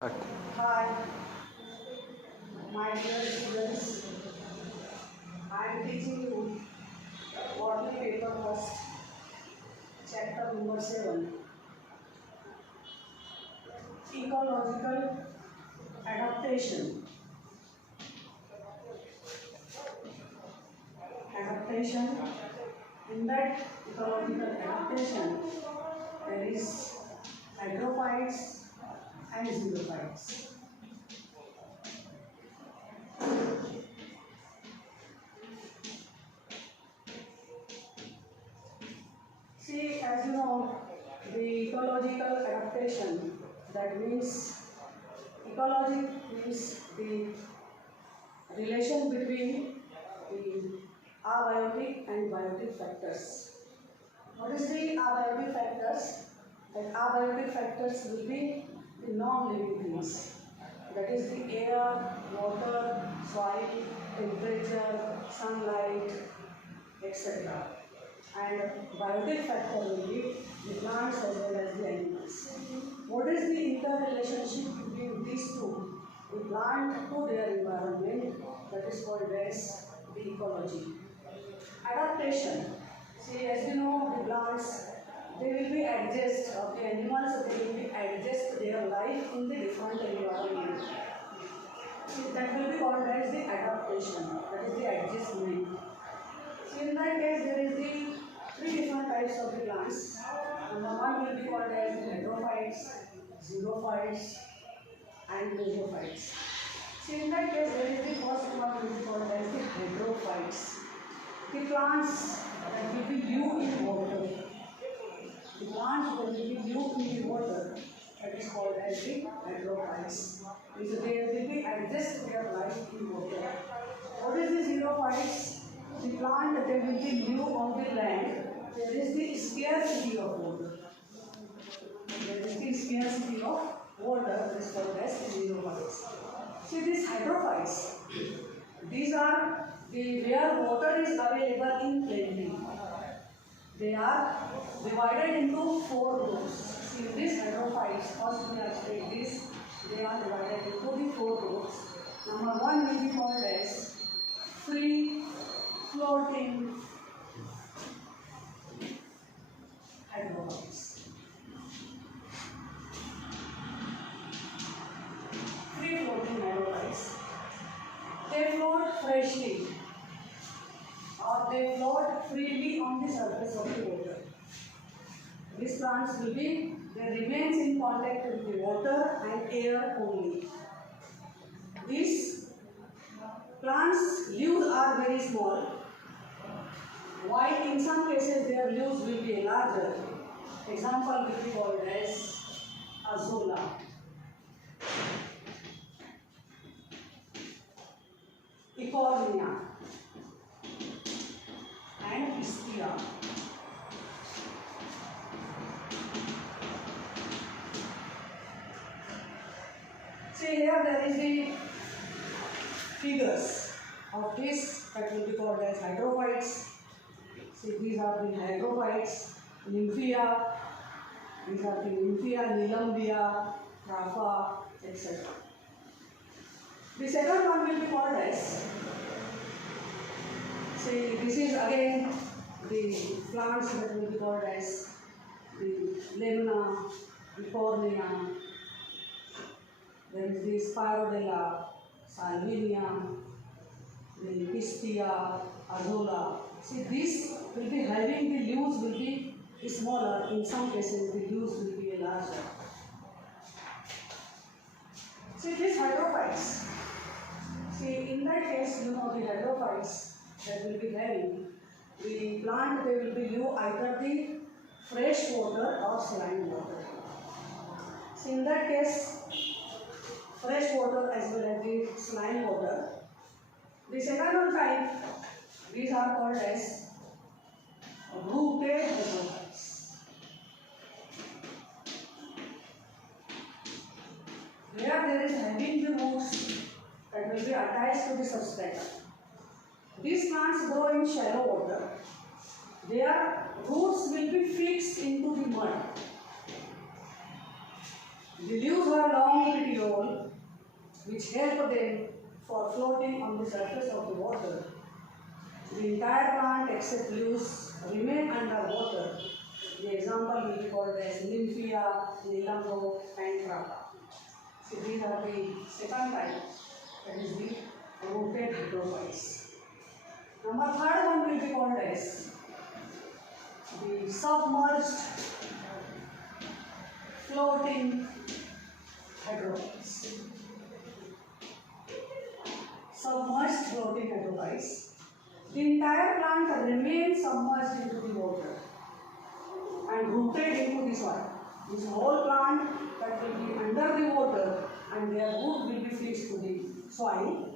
Start. Hi, my dear students. I am teaching you Botany paper first, chapter number 7, Ecological Adaptation. Adaptation. In that ecological adaptation, there is hydrophytes and xerophytes. See, as you know, the ecological adaptation, that means ecology means the relation between the abiotic and biotic factors. What is the abiotic factors? That abiotic factors will be the non-living things. That is the air, water, soil, temperature, sunlight, etc. And biotic factor will be the plants as well as the animals. What is the interrelationship between these two? The plant to their environment, that is called as the ecology. Adaptation. See, as you know, the plants, they will be adjust, or the animals, they will be adjust their life in the different environment. See, that will be called as the adaptation, that is the adjustment. So in that case, there is the three different types of the plants. Number one will be called as hydrophytes, xerophytes, and mesophytes. So in that case, there is the first one will be called as the hydrophytes. The plants that will be live in water. The plants that will be live in the water, that is called as the hydrophytes. So they will be adjust their life in water. What is the xerophytes? The plant that will be live on the land, there is the scarcity of water. There is the scarcity of water, that is called as xerophytes. See, these hydrophytes, these are the where water is available in plenty. They are divided into four groups. See, these hydrophytes, first we have studied this, they are divided into the four groups. Number one will be called as free floating hydrophytes. Free floating hydrophytes. They float freshly or they float freely on the surface of the water. These plants will be, they remains in contact with the water and air only. These plants' leaves are very small, while in some cases their leaves will be larger. Example will be called as azolla. Ecornia and Pistia. See, here there is the figures of this that will be called as hydrophytes. See, these are the hydrophytes, nymphia, these are the nymphia, nilumbia, rapha, etc. The second one will be called as, see, this is again the plants that will be called as the lemna, the cornea, there is the spirodella, salvinia, the pistia, azolla. See, these will be having the leaves will be smaller, in some cases the leaves will be larger. See, these hydrophytes, see, in that case, you know, the hydrophytes that will be having, the plant they will be live either the fresh water or saline water. See, in that case, fresh water as well as the saline water. The second one type, these are called as rooted hydrophytes. Where there is having the roots that will be attached to the substrate. These plants grow in shallow water. Their roots will be fixed into the mud. The leaves are long petiole which help them for floating on the surface of the water. The entire plant except leaves remain underwater. The example will be called as Nymphia, Nilambo and Kraka. So these are the second type, that is the rooted hydrophytes. Number third one will be called as the submerged floating hydrophytes. Submerged floating hydrophytes. The entire plant remains submerged into the water and rooted into the soil. This whole plant that will be under the water and their root will be fixed to the soil.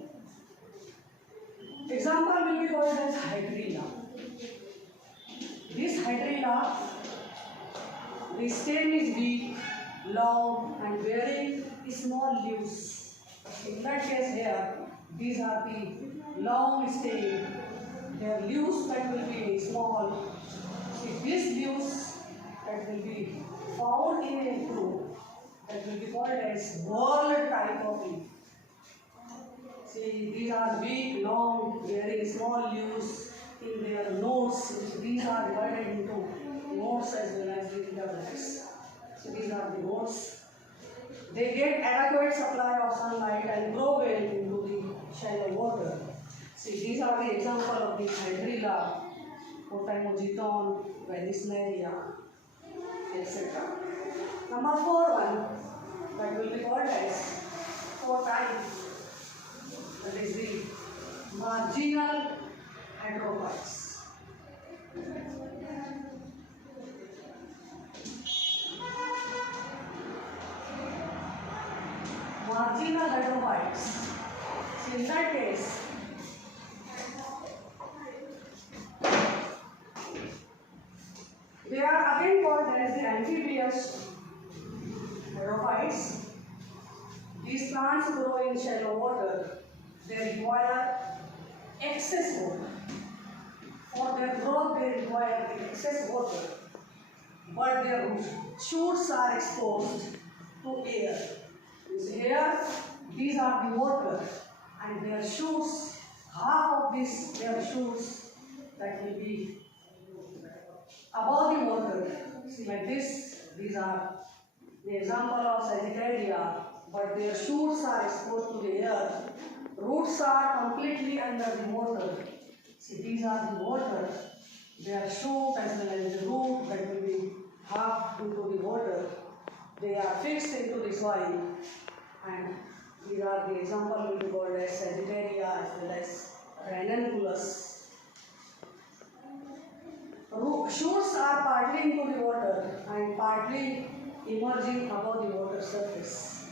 Example will be called as hydrilla. This hydrilla, the stem is weak, long and bearing small leaves. In that case here, these are the long stem. Their leaves that will be small. See, these leaves that will be found in a fruit that will be called as ball type of leaf. See, these are big, long, very small leaves in their nodes. These are divided into nodes as well as the interlocks. So these are the nodes. They get adequate supply of sunlight and grow well into the shallow water. See, these are the example of the hydrilla, Potamogeton, Vanisneria, etc. Number 4 one that will be called as 4 type, that is the marginal hydrophytes. Marginal hydrophytes. So in that case, they are again called as the amphibious hydrophytes. These plants grow in shallow water. They require excess water. For their growth, they require excess water. But their shoots are exposed to air. Here, these are the water, and their shoots, half of their shoots that will be above the water. See, like this, these are the example of Sagittaria, but their shoots are exposed to the air. Roots are completely under the water. See, these are the water. Their shoot as well as the root that will be half into the water. They are fixed into the soil, and these are the example will be called as Sagittaria as well as Ranunculus. Shoots are partly into the water and partly emerging above the water surface.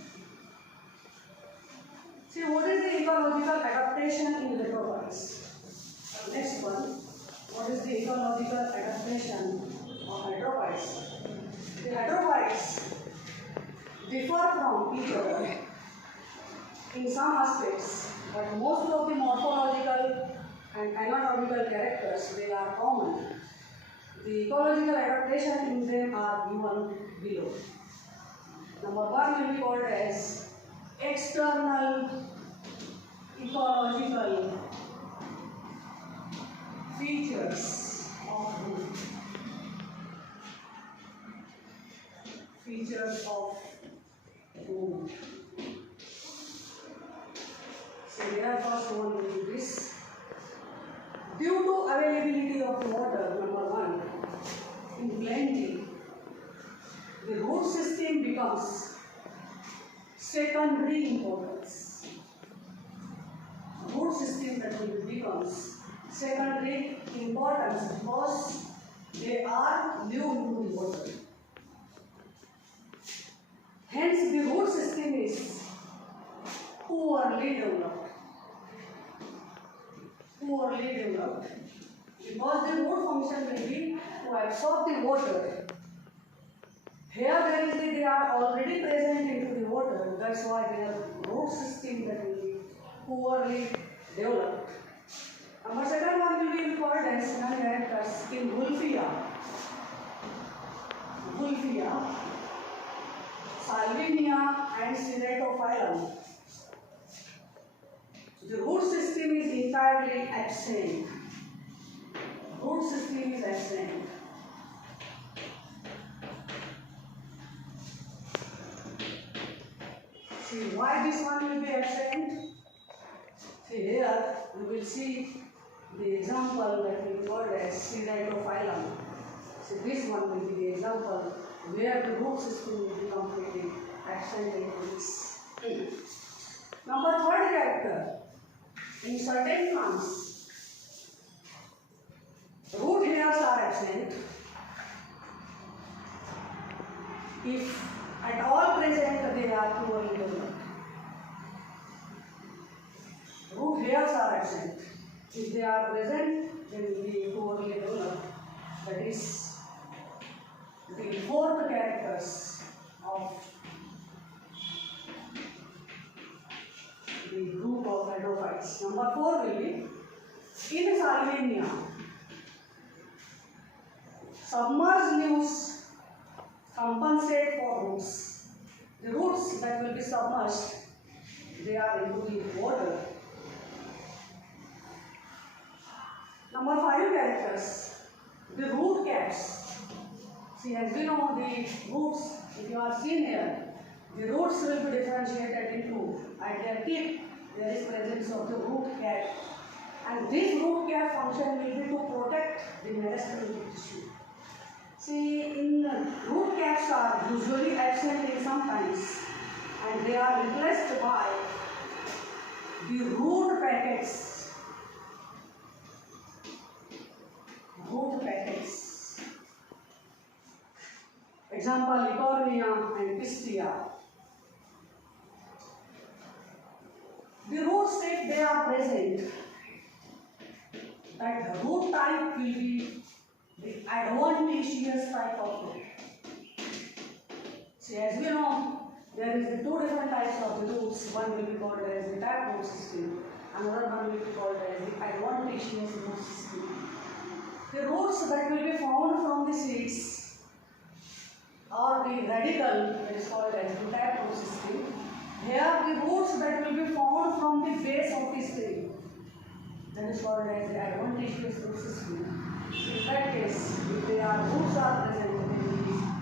See, what is the ecological adaptation in hydrophytes? Next one, what is the ecological adaptation of hydrophytes? The hydrophytes differ from each other in some aspects, but most of the morphological and anatomical characters, they are common. The ecological adaptation in them are given below. Number 1 will be called as external ecological features of root. Features of root. So there first one will be this. Due to availability of water, number 1, in plenty, the root system becomes secondary importance. Root system that will becomes secondary importance because they are new into the water. Hence, the root system is poorly developed. Poorly developed because the root function will be to absorb the water. Here they are already present into the water. That's why their root system that will be poorly developed. Number 2 one will be called as characters in Wolfia. Wolfia, Salvinia and Ceratophyllum. The root system is entirely absent. Root system is absent. See why this one will be absent? See here we will see the example that we called as Pseudophyllum. So this one will be the example where the root system will be completely absent in this. Number third character. In certain plants, root hairs are absent. If at all present, they are poorly developed. Root hairs are absent. If they are present, they will be poorly developed. That is the fourth characters of the group of endophytes. Number 4 will be in Salvinia. Submerged leaves compensate for roots. The roots that will be submerged, they are into the water. Number 5 characters, the root caps. See, as we know, the roots, if you are seen here, the roots will be differentiated into, at their tip, there is presence of the root cap. And this root cap function will be to protect the meristematic tissue. See, in root caps are usually absent in some times, and they are replaced by the root packets. Root packets. Example, Licornia and Pistia. The roots, if they are present, that the root type will be the adventitious type of root. See, as we know, there is the two different types of the roots. One will be called as the taproot system, another one will be called as the adventitious root system. The roots that will be found from the seeds or the radical, that is called as the taproot system. Here the roots that will be found from the base of the stem, that is called as the adventitious root system. So in that case, if their roots are present, then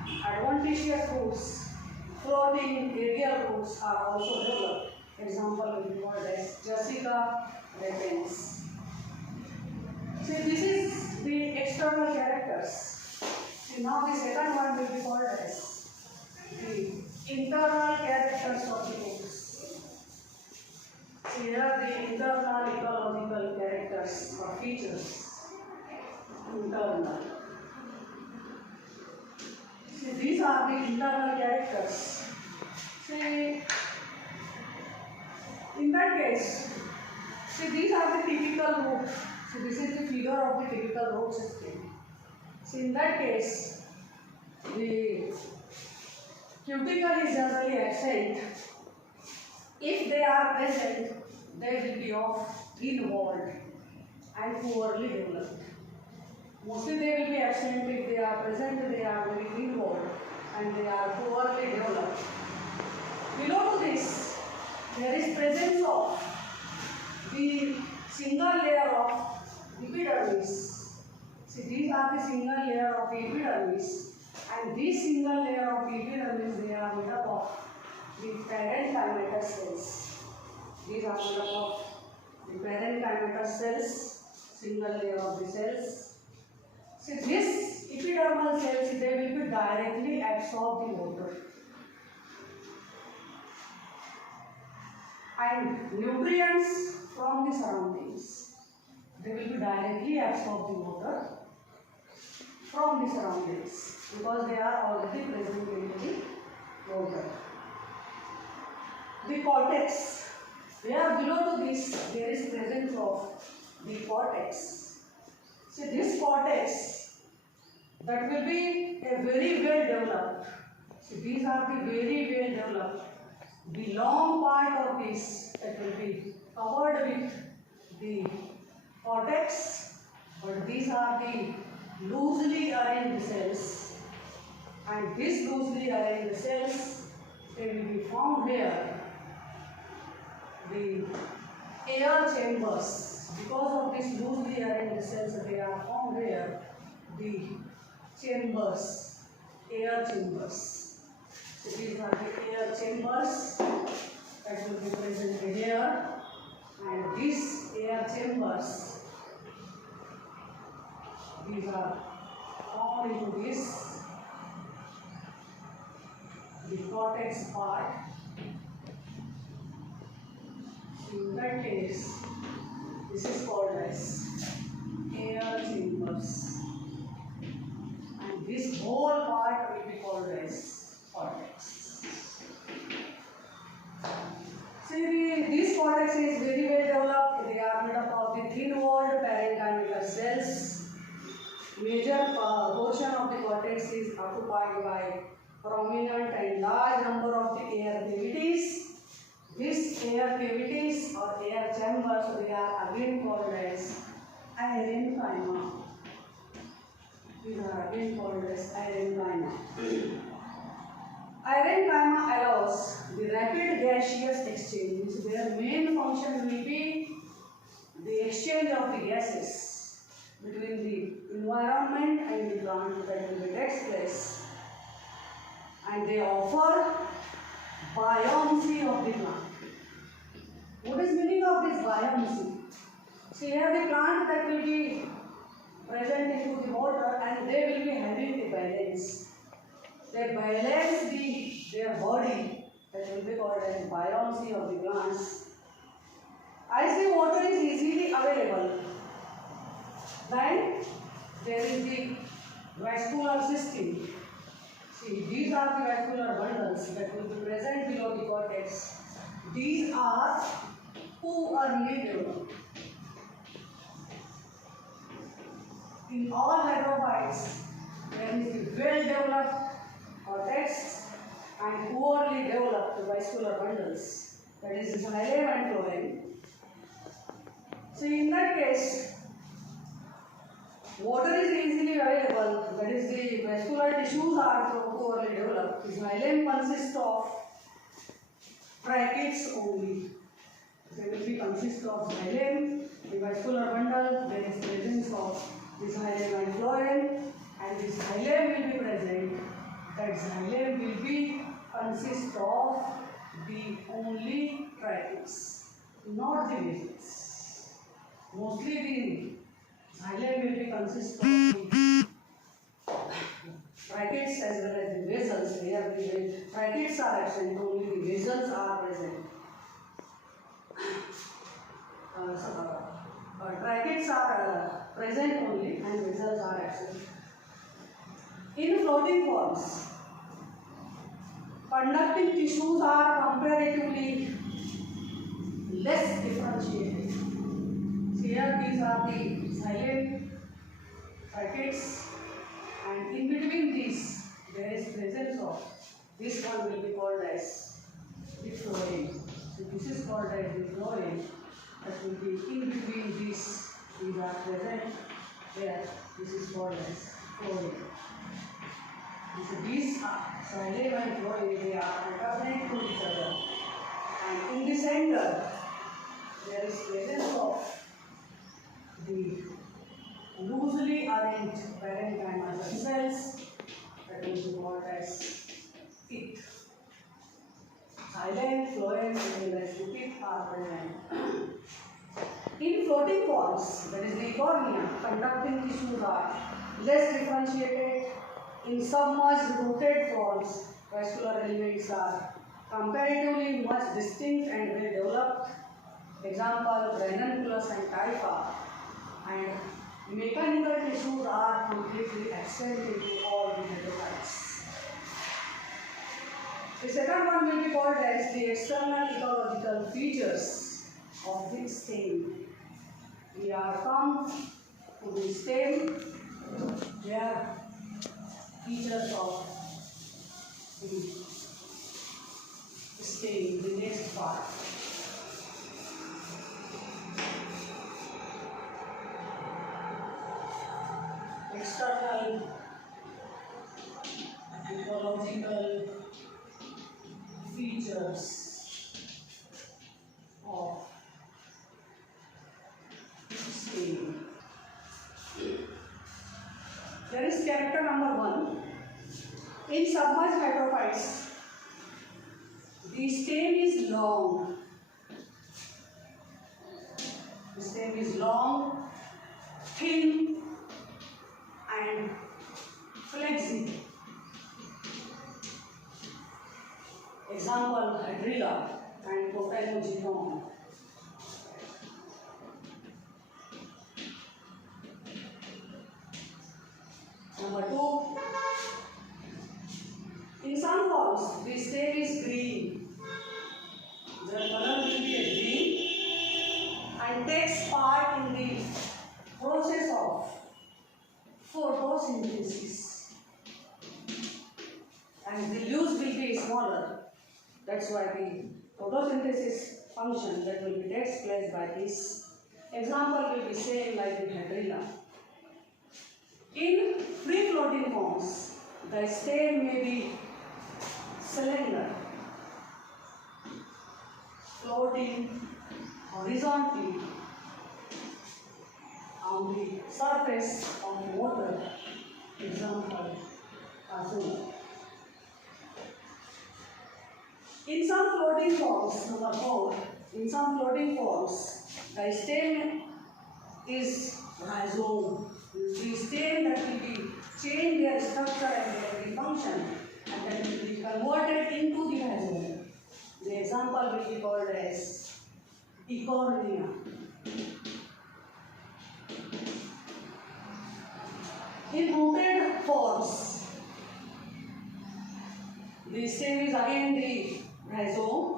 the adventitious roots, floating aerial roots are also developed. Example will be called as Jessica repens. See, this is the external characters. See, now the second one will be called as the internal characters of the roots. See, here are the internal ecological characters or features. Internal. See, these are the internal characters. See, in that case, see, these are the typical root. So this is the figure of the typical root system. So in that case, the cuticle is generally absent. If they are present, they will be of involved and poorly developed. Mostly they will be absent. If they are present, they are very involved and they are poorly developed. Below to this, there is presence of the single layer of epidermis. See, these are the single layer of epidermis, and this single layer of epidermis, they are made up of the parenchymatous cells. These are made up of the parenchymatous cells, single layer of the cells. See, this epidermal cells, they will be directly absorb the water. And nutrients from the surroundings, they will be directly absorb the water from the surroundings because they are already present in the water. The cortex, where below to this there is presence of the cortex. See, this cortex, that will be a very well developed. See, these are the very well developed. The long part of this, that will be covered with the cortex, but these are the loosely arranged cells, and these loosely arranged cells, they will be found here. The air chambers. Because of this loosely arranged cells, they are formed here. The chambers, air chambers. So these are the air chambers that will be present here, and these air chambers, these are formed into this, the cortex part. In that case, this is called as air chambers, and this whole part will be called as cortex. See, this cortex is very well developed. They are made up of the thin-walled parenchymal cells. Major portion of the cortex is occupied by prominent and large number of the air cavities. These air cavities or air chambers, they are again called as parenchyma. These are again called as parenchyma. Parenchyma allows the rapid gaseous exchange. Their main function will be the exchange of the gases between the environment and the plant that will takes place, and they offer buoyancy of the plant. What is meaning of this buoyancy? See, here the plant that will be present into the water, and they will be having the balance. They balance their body, that will be called as buoyancy of the plants. As the water is easily available, then there is the vascular system. See, these are the vascular bundles that will be present below the cortex. These are poorly developed. In all hydrophytes, there is the well-developed cortex and poorly developed vascular bundles, that is xylem and phloem. So in that case, water is easily available, that is the vascular tissues are poorly developed. The xylem consists of tracheids only. They will be consist of xylem, the vascular bundle, there is presence of the xylem and phloem, and this xylem will be present. That xylem will be consist of the only tracheids, not the vessels. Mostly the xylem will be consist of the tracheids as well as the vessels. Here the tracheids are absent, only the vessels are present. Tracheids are present only and vessels are absent. In floating forms, conducting tissues are comparatively less differentiated. So here these are the xylem, tracheids, and in between these there is presence of this one will be called as the phloem. So this is called as the phloem. That will be in between these are present there. This is called as phloem. So these are xylem and phloem, they are alternate to each other. And in the center, there is presence of the loosely arranged parenchymal cells that will be called as pith. Xylem, phloem, and the pith are present. In floating forms, that is the cornea, conducting tissues are less differentiated. In submerged rooted forms, vascular elements are comparatively much distinct and well developed. Example, ranunculus and typha. And mechanical tissues are completely absent into all the hydrophytes. The second one will be called as the external ecological features of the stem. We are come to the stem. There features of the stem, the next part. External ecological features of in submerged hydrophytes, the stem is long. The stem is long, thin, and flexible. Example, hydrilla and Botany. Number 2, in some forms, the stem is green. The color will be green and takes part in the process of photosynthesis. And the leaves will be smaller. That's why the photosynthesis function that will be takes place by this. Example will be same like the hydrilla. In free floating forms, the stem may be cylinder, floating horizontally on the surface of water. Example, azure. In some floating forms, number 4, in some floating forms, the stem is rhizome. The stem that will be change their structure and their function, and that will be converted into the rhizome. The example will be called as Ecornia. In rooted forms, the stem is again the rhizome.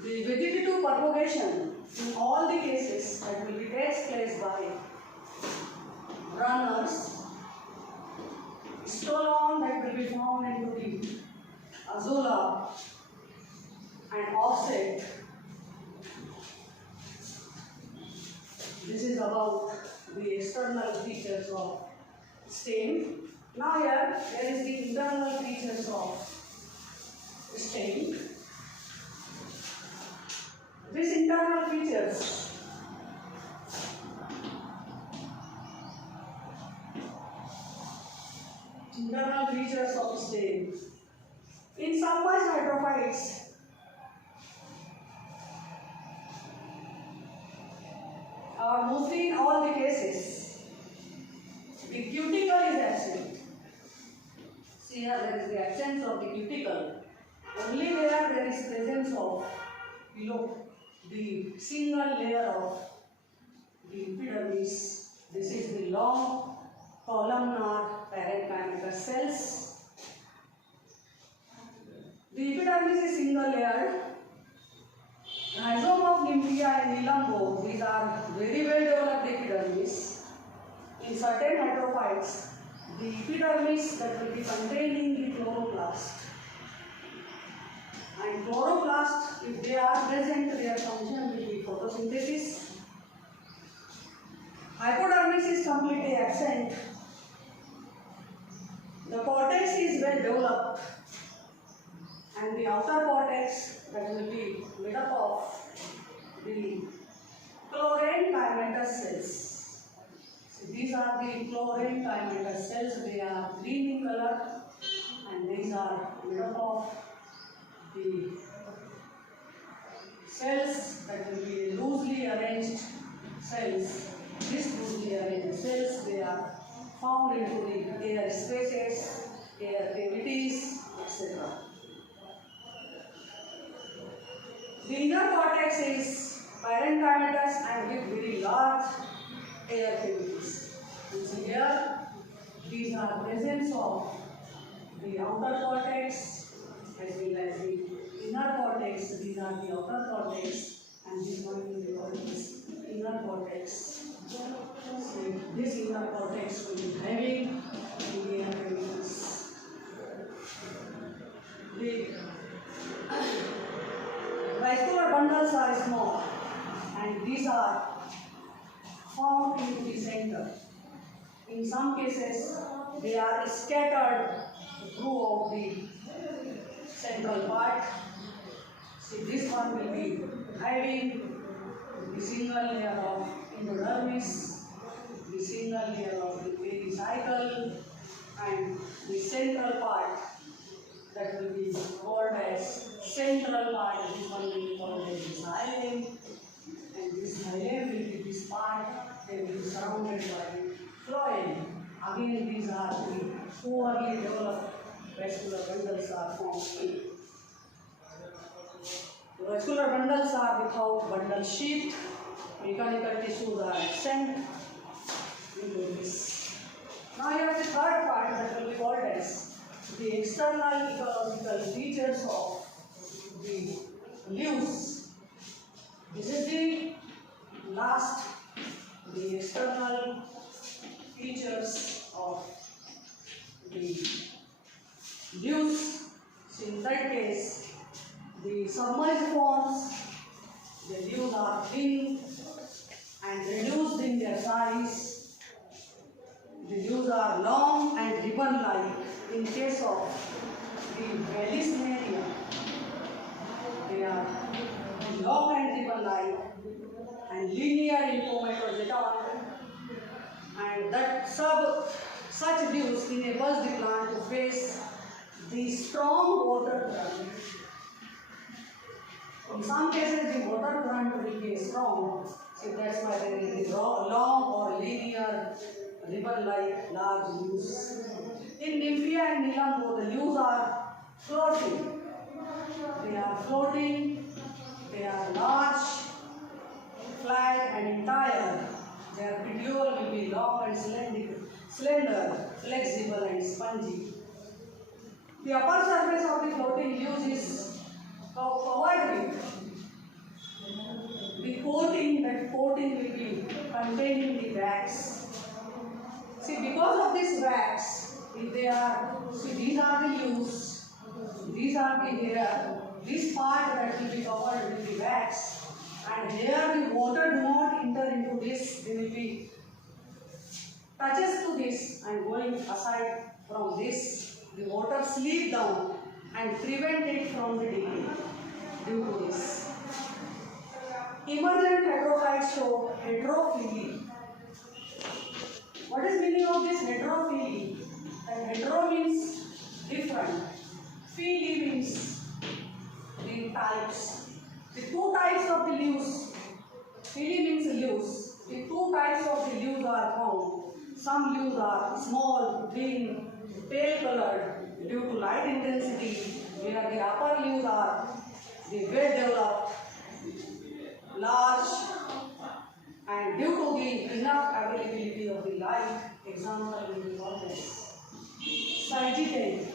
The vegetative propagation in all the cases that will be takes place by runners, stolon that will be found into the azula and offset. This is about the external features of stem. Now here there is the internal features of stem. These internal features of stem. In submerged hydrophytes, mostly in all the cases, the cuticle is absent. See here, there is the absence of the cuticle. Only there is presence of the single layer of the epidermis. This is the long columnar parenchymatous cells. The epidermis is single layered. Rhizome of Nymphaea and Nilambo, these are very well developed epidermis. In certain hydrophytes, the epidermis that will be containing the chloroplast. And chloroplast, if they are present, their function will be photosynthesis. Hypodermis is completely absent. The cortex is well developed, and the outer cortex that will be made up of the parenchymatous cells. So these are the parenchymatous cells. They are green in color, and these are made up of the cells that will be loosely arranged cells. These loosely arranged cells, they are found into the air spaces, air cavities, etc. The inner cortex is parenchymatous and with very large air cavities. You see here, these are presence of the outer cortex as well as the inner cortex. These are the outer cortex, and this one will be called this inner cortex. So this inner cortex will be having the air cavities. The vascular bundles are small, and these are found in the center. In some cases, they are scattered throughout the central part. See, this one will be having the single layer of endodermis, the single layer of the cycle, and the central part that will be called as central part. This one will be called as the xylem, and this xylem will be this part. They will be surrounded by phloem. Again, these are the poorly developed vascular bundles are formed. The vascular bundles are without bundle sheath. Mechanical tissues are absent into this. Now you have the third part that will be called as the external ecological features of the leaves. This is the last, the external features of the leaves. So in that case, the submerged forms, the leaves are thin and reduced in their size. The leaves are long and ribbon-like. In case of the Valisneria, they are long and ribbon-like and linear in comatogeton, and that such leaves enables the plant to face the strong water current. In some cases, the water current will be strong, so that's why there will be long or linear ribbon-like large leaves. In Nymphaea and Nilambo, the leaves are floating. They are floating, they are large, flat and entire. Their petiole will be long and slender, flexible and spongy. The upper surface of the floating leaves is covered with the coating. That coating will be containing the wax. See, because of this wax, if they are, see, these are the leaves, these are the hair, this part that will be covered with the wax, and here the water do not enter into this, they will be touches to this and going aside from this, the water slip down and prevent it from the decay due to this. Emergent heterophytes show heterophyly. What is meaning of this heterophyly? Hetero means different. Phyly means the types. The two types of the leaves. Phyly means leaves. The two types of the leaves are found. Some leaves are small, thin, pale colored due to light intensity, where the upper leaves are the well developed, large, and due to the enough availability of the light. Example will be called as SyBsc.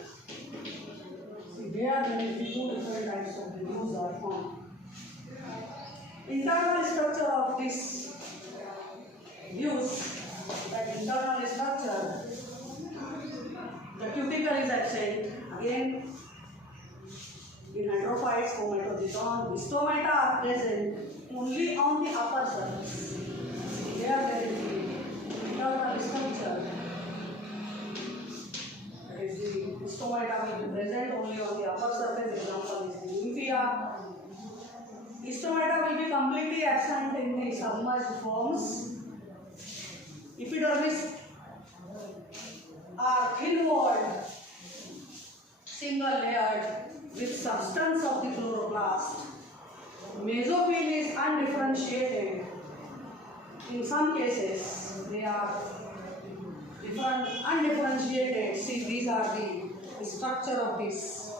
See, there is the two different types of the leaves are found. Internal structure of this leaves, that internal structure, the cuticle is absent. Again, in hydrophytes, comatogeton, the stomata are present only on the upper surface. There is the internal structure. That is, the stomata will be present only on the upper surface. Example is the Nymphaea. The stomata will be completely absent in the submerged forms. Epidermis are thin-walled, single-layered with substance of the chloroplast. Mesophyll is undifferentiated. In some cases, they are undifferentiated. See, these are the structure of this,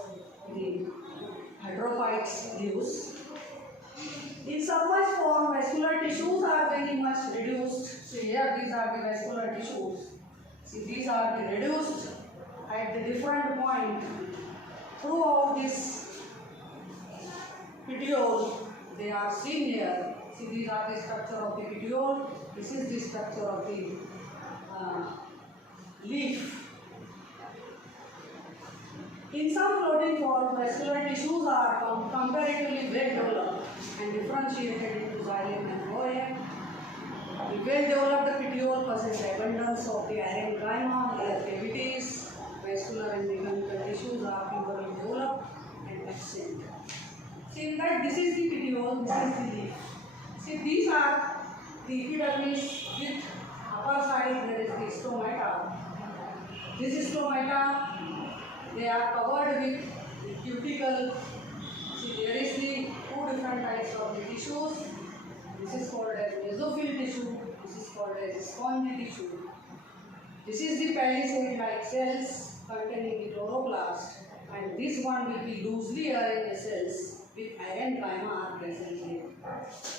the hydrophytes leaves. In submerged form, vascular tissues are very much reduced. So here these are the vascular tissues. See, these are the reduced at the different point throughout this petiole. They are seen here. See, these are the structure of the petiole. This is the structure of the leaf. In some floating form, vascular tissues are comparatively well developed and differentiated into xylem and phloem. The well-developed petiole possesses abundance of the parenchyma, air cavities. Vascular and mechanical tissues are purely developed and absent. See, in that this is the petiole, this is the leaf. See, these are the epidermis with upper side there is the stomata. This stomata, they are covered with the cuticle. See, there is the two different types of the tissues. This is called as mesophyll tissue. This is called as spongy tissue. This is the palisade-like cells containing the chloroplast, and this one will be loosely arranged cells with parenchyma present here.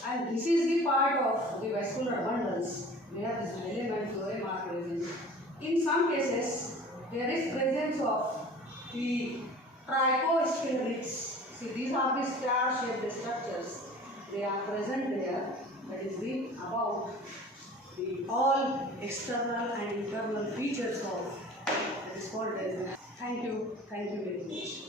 And this is the part of the vascular bundles where this phloem and phloem are present. In some cases, there is presence of the trichospheroids. See, these are the star-shaped structures. They are present there. That is the about the all external and internal features of that is called as. Thank you very much.